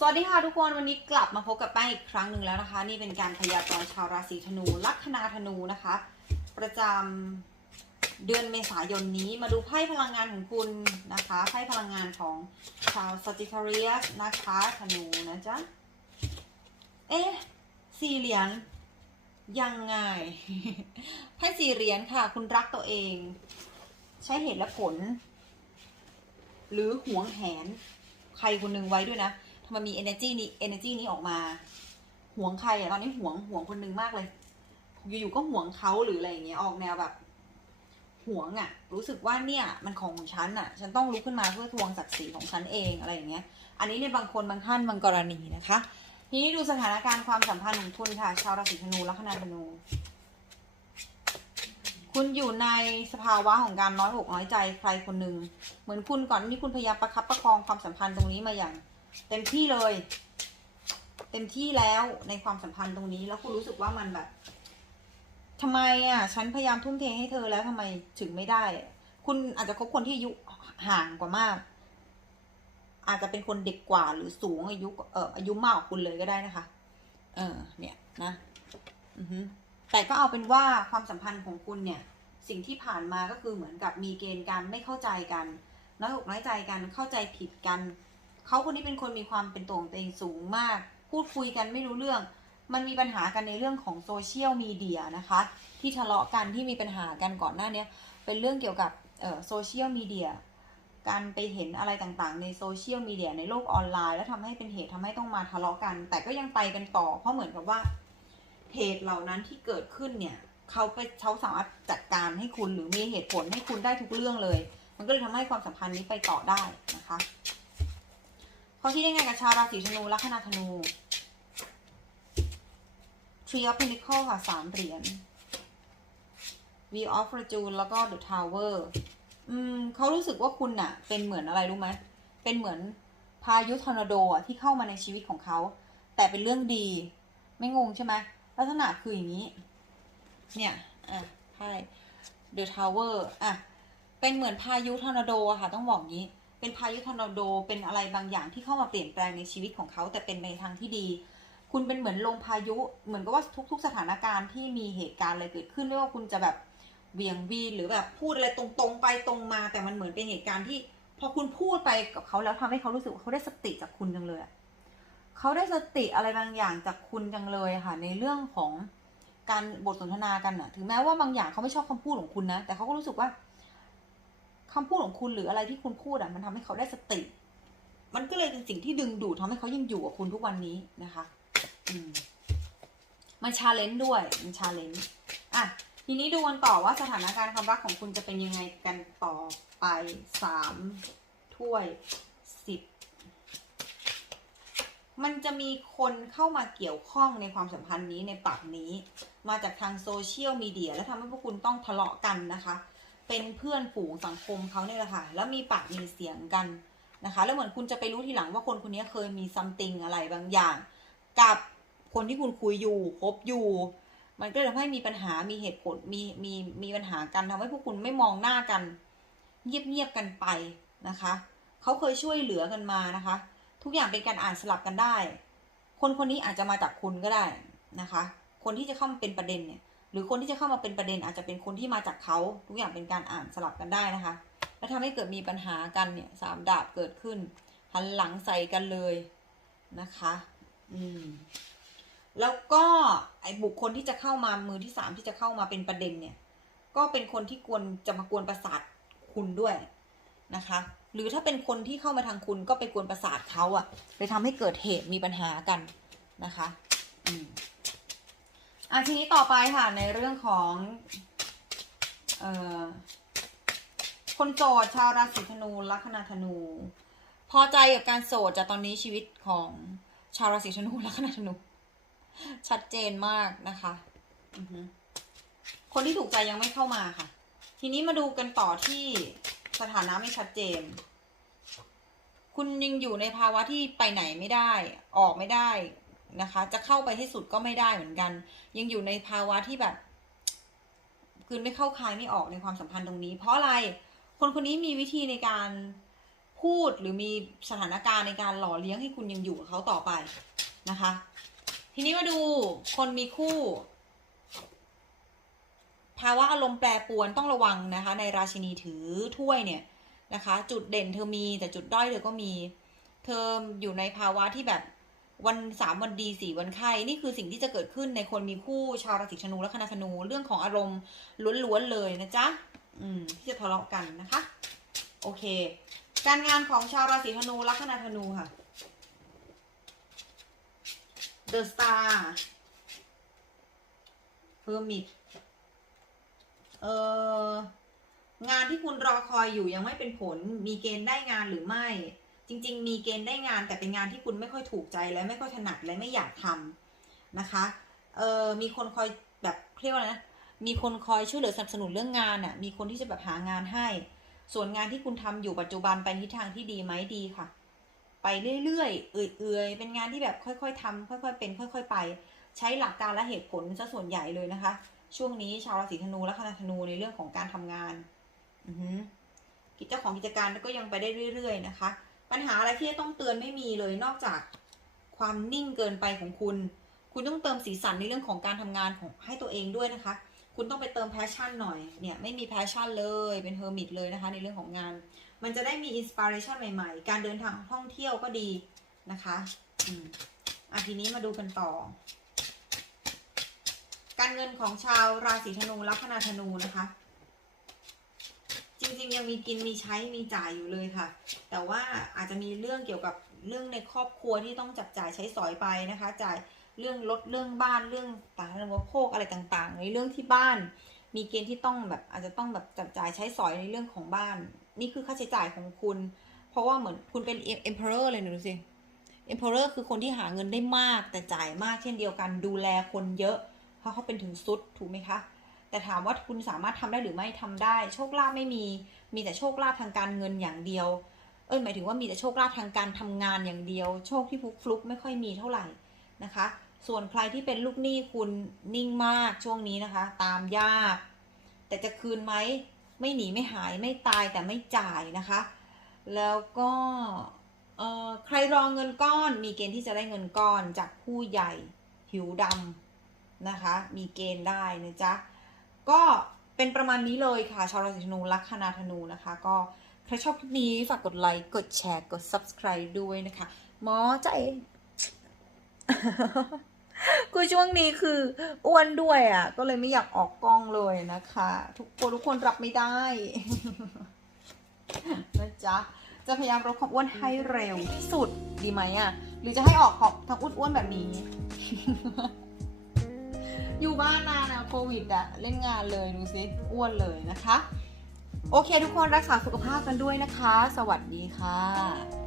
สวัสดีค่ะทุกคนวันนี้กลับมาพบกับแป้งอีกครั้งหนึ่งแล้วนะคะ นี่เป็นการพยากรณ์ชาวราศีธนู ลัคนาธนูนะคะ ประจำเดือนเมษายนนี้มาดูไพ่พลังงานของคุณนะคะไพ่พลังงานของชาว Sagittarius นะคะธนูนะจ๊ะเอ๊ะสี่เหรียญยังไงไพ่สี่เหรียญค่ะ คุณรักตัวเอง ใช้เหตุและผล หรือหวงแหน ใครคนหนึ่งไว้ด้วยนะ ทำไมมี energy นี้ energy นี้ออกมา ห่วงใครอะตอนนี้ห่วงห่วงคนนึงมากเลย อยู่ๆก็ห่วงเขาหรืออะไรอย่างเงี้ยออกแนวแบบห่วงอะรู้สึกว่าเนี่ยมันของของฉันอะฉันต้องลุกขึ้นมาเพื่อทวงศักดิ์ศรีของฉันเองอะไรอย่างเงี้ย อันนี้ในบางคนบางท่านบางกรณีนะคะ ทีนี้ดูสถานการณ์ความสัมพันธ์ของคุณค่ะ ชาวราศีธนูลัคนาธนู คุณอยู่ในสภาวะของการน้อยอกน้อยใจใครคนหนึ่งเหมือนคุณก่อนนี้คุณพยายามประคับประคองความสัมพันธ์ตรงนี้มาอย่าง เต็มที่เลย เต็มที่แล้วในความสัมพันธ์ตรงนี้ แล้วคุณรู้สึกว่ามันแบบทำไมอะ ฉันพยายามทุ่มเทให้เธอแล้วทำไมถึงไม่ได้ คุณอาจจะคบคนที่อายุห่างกว่ามาก อาจจะเป็นคนเด็กกว่าหรือสูงอายุเอ่ออายุมากกว่าคุณเลยก็ได้นะคะ เออ เนี่ยนะอือฮึแต่ก็เอาเป็นว่าความสัมพันธ์ของคุณเนี่ย สิ่งที่ผ่านมาก็คือเหมือนกับมีเกณฑ์การไม่เข้าใจกันน้อยอกน้อยใจกันเข้าใจผิดกัน เขาคนนี้เป็นคนมีความเป็นตัวของตัวเองสูงมาก พูดคุยกันไม่รู้เรื่อง มันมีปัญหากันในเรื่องของโซเชียลมีเดียนะคะ ที่ทะเลาะกันที่มีปัญหากันก่อนหน้านี้เป็นเรื่องเกี่ยวกับโซเชียลมีเดียการไปเห็นอะไรต่างๆ ในโซเชียลมีเดียในโลกออนไลน์ แล้วทำให้เป็นเหตุทำให้ต้องมาทะเลาะกัน แต่ก็ยังไปกันต่อ เพราะเหมือนกับว่าเหตุเหล่านั้นที่เกิดขึ้นเนี่ยเขาไปเขาสามารถจัดการให้คุณหรือมีเหตุผลให้คุณได้ทุกเรื่องเลย มันก็เลยทำให้ความสัมพันธ์นี้ไปต่อได้นะคะ เขาที่ได้ไงกับชาวราศีธนูลัคนาธนู Three of Pentacles ค่ะสามเหรียญ Wheel of Fortune แล้วก็ The Tower อืมเขารู้สึกว่าคุณน่ะ เป็นเหมือนอะไรรู้ไหม เป็นเหมือนพายุทอร์นาโดอะที่เข้ามาในชีวิตของเขา แต่เป็นเรื่องดี ไม่งงใช่ไหมลักษณะคืออย่างนี้ เนี่ย อะไพ่ The Tower อะ เป็นเหมือนพายุทอร์นาโดค่ะ ต้องบอกงี้ เป็นพายุทอร์นาโด เป็นอะไรบางอย่างที่เข้ามาเปลี่ยนแปลงในชีวิตของเขาแต่เป็นในทางที่ดี คุณเป็นเหมือนลมพายุ เหมือนกับว่าทุก ๆ สถานการณ์ที่มีเหตุการณ์อะไรเกิดขึ้นไม่ว่าคุณจะแบบเวียงวีหรือแบบพูดอะไรตรงๆไปตรงมา แต่มันเหมือนเป็นเหตุการณ์ที่ พอคุณพูดไปกับเขาแล้วทำให้เขารู้สึกว่าเขาได้สติจากคุณจังเลยเขาได้สติอะไรบางอย่างจากคุณจังเลยค่ะ ในเรื่องของการบทสนทนากันอะถึงแม้ว่าบางอย่างเขาไม่ชอบคำพูดของคุณนะ แต่เขาก็รู้สึกว่า คำพูดของคุณหรืออะไรที่คุณพูดอะมันทำให้เขาได้สติ มันก็เลยเป็นสิ่งที่ดึงดูดทำให้เขายังอยู่กับคุณทุกวันนี้นะคะ อืมมันชาเลนจ์ด้วยมันชาเลนจ์อะทีนี้ดูกันต่อว่าสถานการณ์ความรักของคุณจะเป็นยังไงกันต่อไปสามถ้วยสิบมันจะมีคนเข้ามาเกี่ยวข้องในความสัมพันธ์นี้ในปากนี้ มาจากทางโซเชียลมีเดียและทำให้พวกคุณต้องทะเลาะกันนะคะ เป็นเพื่อนฝูงสังคมเขาเนี่ยแหละค่ะ แล้วมีปากมีเสียงกันนะคะ แล้วเหมือนคุณจะไปรู้ทีหลังว่าคนคนนี้เคยมีซัมติงอะไรบางอย่าง กับคนที่คุณคุยอยู่คบอยู่ มันก็เลยทำให้มีปัญหา มีเหตุผล มีมีมีปัญหากันทำให้พวกคุณไม่มองหน้ากันเงียบเงียบๆกันไปนะคะ เขาเคยช่วยเหลือกันมานะคะ ทุกอย่างเป็นการอ่านสลับกันได้ คนคนนี้อาจจะมาจากคุณก็ได้นะคะ คนที่จะเข้ามาเป็นประเด็นเนี่ย หรือคนที่จะเข้ามาเป็นประเด็นอาจจะเป็นคนที่มาจากเขาทุกอย่างเป็นการอ่านสลับกันได้นะคะ แล้วทำให้เกิดมีปัญหากันเนี่ยสามดาบเกิดขึ้น หันหลังใส่กันเลยนะคะ อืมแล้วก็ไอ้บุคคลที่จะเข้ามามือที่สามที่จะเข้ามาเป็นประเด็นเนี่ย ก็เป็นคนที่กวนจะมากวนประสาทคุณด้วยนะคะ หรือถ้าเป็นคนที่เข้ามาทางคุณก็ไปกวนประสาทเขาอะเลยทำให้เกิดเหตุมีปัญหากันนะคะ อืม อะทีนี้ต่อไปค่ะในเรื่องของเอ่อคนโสดชาวราศีธนูลัคนาธนู พอใจกับการโสดจากตอนนี้ชีวิตของชาวราศีธนูลัคนาธนู ชัดเจนมากนะคะคนที่ถูกใจยังไม่เข้ามาค่ะ ทีนี้มาดูกันต่อที่สถานะไม่ชัดเจน คุณยังอยู่ในภาวะที่ไปไหนไม่ได้ ออกไม่ได้ นะคะ จะเข้าไปให้สุดก็ไม่ได้เหมือนกัน ยังอยู่ในภาวะที่แบบคือไม่เข้าคายไม่ออกในความสัมพันธ์ตรงนี้ เพราะอะไรคนคนนี้มีวิธีในการพูดหรือมีสถานการณ์ในการหล่อเลี้ยงให้คุณยังอยู่กับเขาต่อไปนะคะ ทีนี้มาดูคนมีคู่ ภาวะอารมณ์แปรปรวนต้องระวังนะคะ ในราชินีถือถ้วยเนี่ยนะคะ จุดเด่นเธอมีแต่จุดด้อยเธอก็มี เธออยู่ในภาวะที่แบบ วันสามวันดีสี่วันไข้นี่คือสิ่งที่จะเกิดขึ้นในคนมีคู่ชาวราศีธนูและคณะธนูเรื่องของอารมณ์ล้วนๆเลยนะจ๊ะอืมที่จะทะเลาะกันนะคะ โอเค การงานของชาวราศีธนูลัคนาธนูค่ะ The Star Hermit เอ่องานที่คุณรอคอยอยู่ยังไม่เป็นผล มีเกณฑ์ได้งานหรือไม่ จริง ๆ มีเกณฑ์ได้งานแต่เป็นงานที่คุณไม่ค่อยถูกใจและไม่ค่อยถนัดและไม่อยากทำนะคะเออมีคนคอยแบบเรียกว่านะมีคนคอยช่วยเหลือสนับสนุนเรื่องงานอะมีคนที่จะแบบหางานให้ ส่วนงานที่คุณทำอยู่ปัจจุบันไปทิศทางที่ดีไหมดีค่ะ ไปเรื่อยๆเอื่อยๆเป็นงานที่แบบค่อย ๆทำค่อย ๆ เป็น ค่อย ๆ ไป ใช้หลักการและเหตุผลซะส่วนใหญ่เลยนะคะ ช่วงนี้ชาวราศีธนูและคณะธนูในเรื่องของการทำงานอือหือกิจเจ้าของกิจการก็ยังไปได้เรื่อย ๆ นะคะ ปัญหาอะไรที่ต้องเตือนไม่มีเลยนอกจากความนิ่งเกินไปของคุณ คุณต้องเติมสีสันในเรื่องของการทำงานของให้ตัวเองด้วยนะคะ คุณต้องไปเติมแพชชั่นหน่อย เนี่ยไม่มีแพชชั่นเลยเป็นเฮอร์มิตเลยนะคะในเรื่องของงาน มันจะได้มีอินสปิเรชันใหม่ๆ การเดินทางท่องเที่ยวก็ดีนะคะอืมอะทีนี้มาดูกันต่อ การเงินของชาวราศีธนูลัคนาธนูนะคะ จริงๆยังมีกินมีใช้มีจ่ายอยู่เลยค่ะ แต่ว่าอาจจะมีเรื่องเกี่ยวกับเรื่องในครอบครัวที่ต้องจับจ่ายใช้สอยไปนะคะ จ่ายเรื่องรถเรื่องบ้านเรื่องต่างๆโภคอะไรต่างๆ ในเรื่องที่บ้าน มีเกณฑ์ที่ต้องแบบอาจจะต้องแบบจับจ่ายใช้สอยในเรื่องของบ้าน นี่คือค่าใช้จ่ายของคุณ เพราะว่าเหมือนคุณเป็น emperor เลยนะดูสิ emperor คือคนที่หาเงินได้มากแต่จ่ายมากเช่นเดียวกันดูแลคนเยอะเพราะเขาเป็นถึงซุดถูกไหมคะ แต่ถามว่าคุณสามารถทำได้หรือไม่ทำได้ โชคลาภไม่มี มีแต่โชคลาภทางการเงินอย่างเดียว เอ้ยหมายถึงว่ามีแต่โชคลาภทางการทำงานอย่างเดียว โชคที่ฟลุกฟลุกไม่ค่อยมีเท่าไหร่นะคะ ส่วนใครที่เป็นลูกหนี้คุณนิ่งมากช่วงนี้นะคะ ตามยาก แต่จะคืนไหมไม่หนีไม่หายไม่ตายแต่ไม่จ่ายนะคะ แล้วก็เออใครรอเงินก้อน มีเกณฑ์ที่จะได้เงินก้อนจากผู้ใหญ่ผิวดำนะคะ มีเกณฑ์ได้นะจ๊ะ ก็เป็นประมาณนี้เลยค่ะ ชาวราศีธนูลัคนาธนูนะคะ ก็ใครชอบคลิปนี้ฝากกดไลค์ กดแชร์ กด subscribe ด้วยนะคะ หมอใจคือช่วงนี้คืออ้วนด้วยอะ ก็เลยไม่อยากออกกล้องเลยนะคะ ทุกคนทุกคนรับไม่ได้นะจ๊ะ จะพยายามลดความอ้วนให้เร็วที่สุดดีไหมอะ หรือจะให้ออกของทั้งอ้วนๆแบบนี้ อยู่บ้านนานอะโควิดอะเล่นงานเลยดูสิอ้วนเลยนะคะ โอเคทุกคนรักษาสุขภาพกันด้วยนะคะ สวัสดีค่ะ